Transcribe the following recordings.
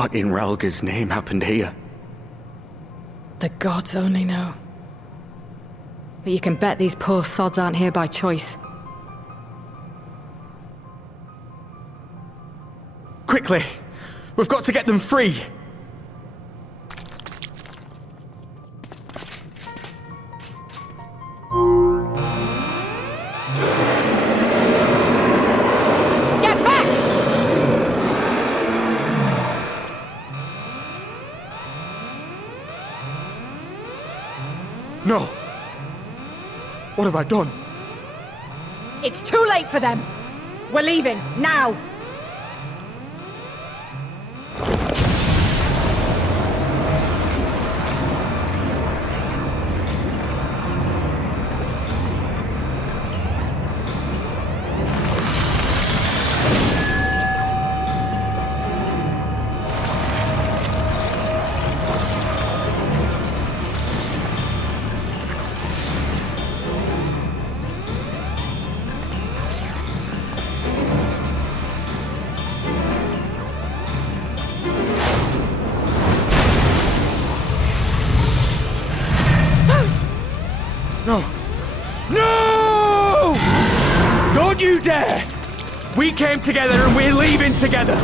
What in Relga's name happened here? The gods only know. But you can bet these poor sods aren't here by choice. Quickly! We've got to get them free! Get back! No! What have I done? It's too late for them! We're leaving, now! No! No! Don't you dare! We came together and we're leaving together!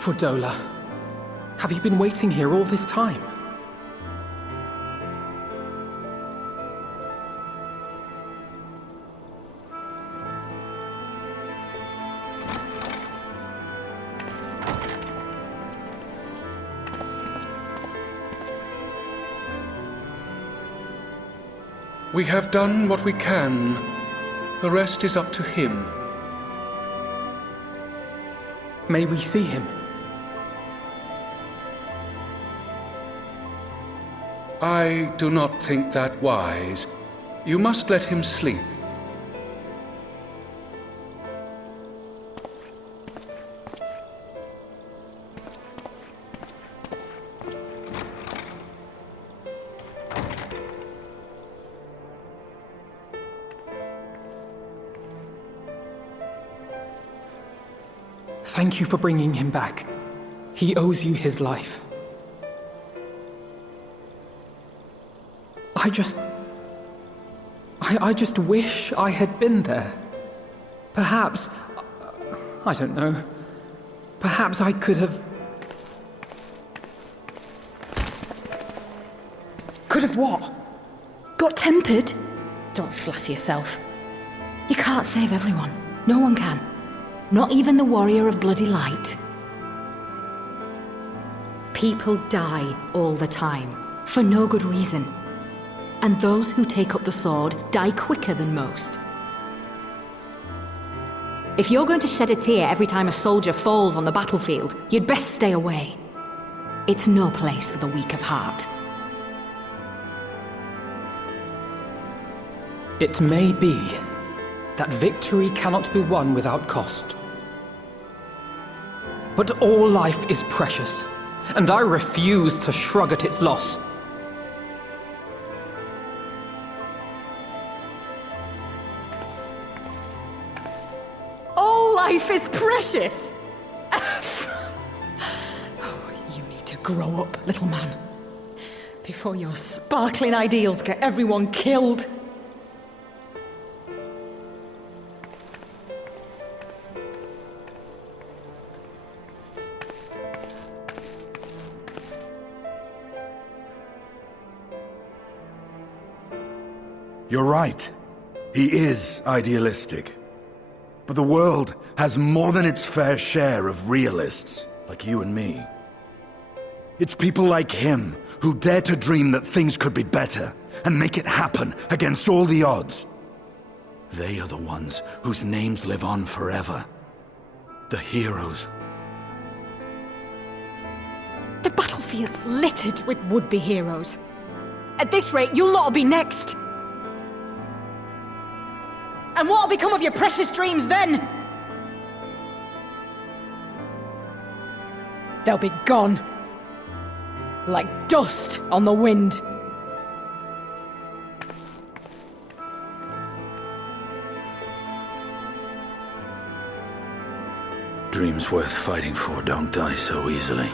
Fordola, have you been waiting here all this time? We have done what we can. The rest is up to him. May we see him? I do not think that wise. You must let him sleep. Thank you for bringing him back. He owes you his life. I just wish I had been there. Perhaps, I don't know, perhaps I could have... Could have what? Got tempered? Don't flatter yourself. You can't save everyone. No one can. Not even the warrior of bloody light. People die all the time, for no good reason. And those who take up the sword die quicker than most. If you're going to shed a tear every time a soldier falls on the battlefield, you'd best stay away. It's no place for the weak of heart. It may be that victory cannot be won without cost. But all life is precious, and I refuse to shrug at its loss. All life is precious! Oh, you need to grow up, little man. Before your sparkling ideals get everyone killed. You're right. He is idealistic. But the world has more than its fair share of realists, like you and me. It's people like him who dare to dream that things could be better and make it happen against all the odds. They are the ones whose names live on forever. The heroes. The battlefield's littered with would-be heroes. At this rate, you'll lot'll be next. And what'll become of your precious dreams then? they'll be gone. Like dust on the wind. Dreams worth fighting for don't die so easily.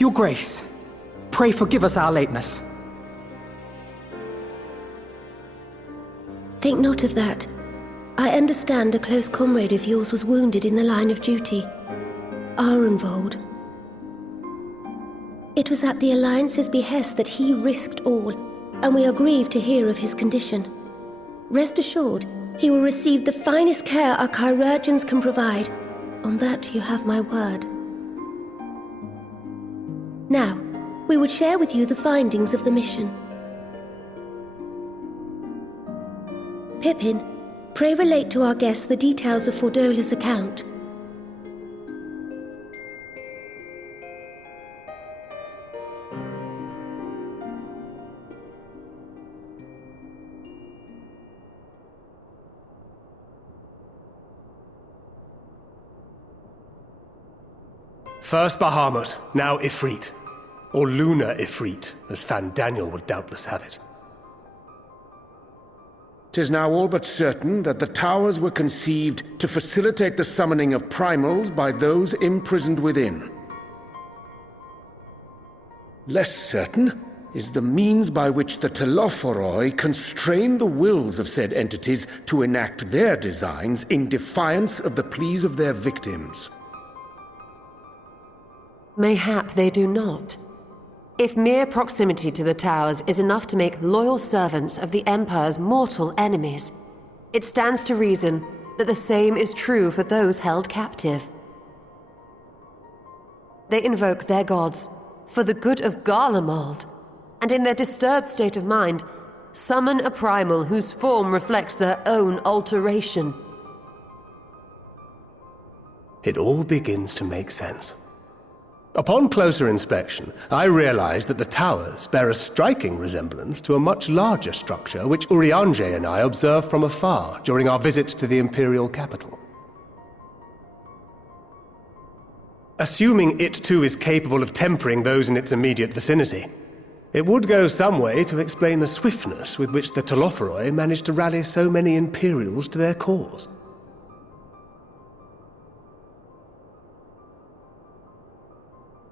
Your Grace, pray forgive us our lateness. Think not of that. I understand a close comrade of yours was wounded in the line of duty. Arenvold. It was at the Alliance's behest that he risked all, and we are grieved to hear of his condition. Rest assured, he will receive the finest care our chirurgeons can provide. On that you have my word. Now, we would share with you the findings of the mission. Pippin, pray relate to our guests the details of Fordola's account. First Bahamut, now Ifrit. Or Lunar Ifrit, as Fan Daniel would doubtless have it. 'Tis now all but certain that the towers were conceived to facilitate the summoning of primals by those imprisoned within. Less certain is the means by which the Telophoroi constrain the wills of said entities to enact their designs in defiance of the pleas of their victims. Mayhap they do not. If mere proximity to the towers is enough to make loyal servants of the Empire's mortal enemies, it stands to reason that the same is true for those held captive. They invoke their gods for the good of Garlemald, and in their disturbed state of mind, summon a primal whose form reflects their own alteration. It all begins to make sense. Upon closer inspection, I realized that the towers bear a striking resemblance to a much larger structure which Urianger and I observed from afar during our visit to the Imperial capital. Assuming it too is capable of tempering those in its immediate vicinity, it would go some way to explain the swiftness with which the Telophoroi managed to rally so many Imperials to their cause.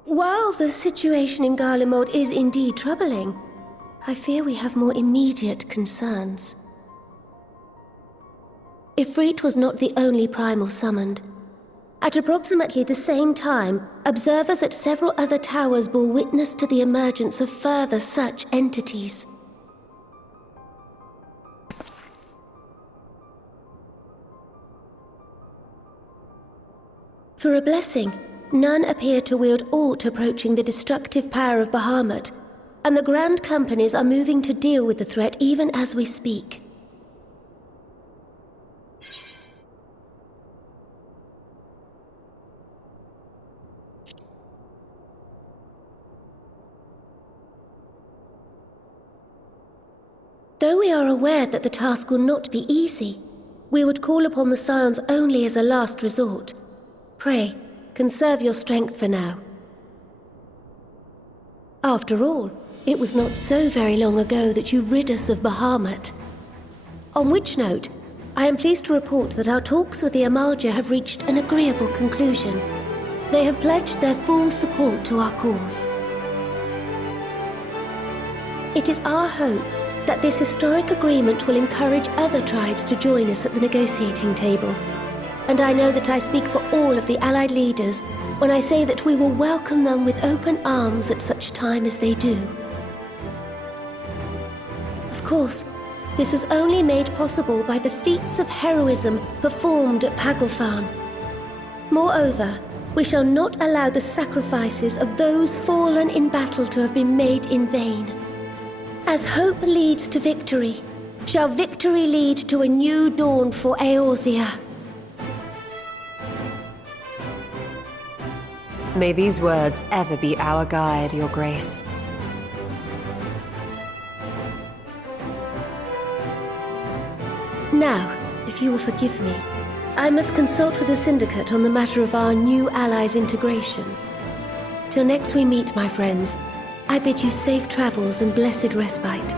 While the situation in Garlemald is indeed troubling, I fear we have more immediate concerns. Ifrit was not the only primal summoned. At approximately the same time, observers at several other towers bore witness to the emergence of further such entities. For a blessing, none appear to wield aught approaching the destructive power of Bahamut, and the Grand Companies are moving to deal with the threat even as we speak. Though we are aware that the task will not be easy, we would call upon the Scions only as a last resort. Pray, conserve your strength for now. After all, it was not so very long ago that you rid us of Bahamut. On which note, I am pleased to report that our talks with the Amalja have reached an agreeable conclusion. They have pledged their full support to our cause. It is our hope that this historic agreement will encourage other tribes to join us at the negotiating table. And I know that I speak for all of the Allied leaders when I say that we will welcome them with open arms at such time as they do. Of course, this was only made possible by the feats of heroism performed at Paglfan. Moreover, we shall not allow the sacrifices of those fallen in battle to have been made in vain. As hope leads to victory, shall victory lead to a new dawn for Eorzea. May these words ever be our guide, Your Grace. Now, if you will forgive me, I must consult with the Syndicate on the matter of our new allies' integration. Till next we meet, my friends, I bid you safe travels and blessed respite.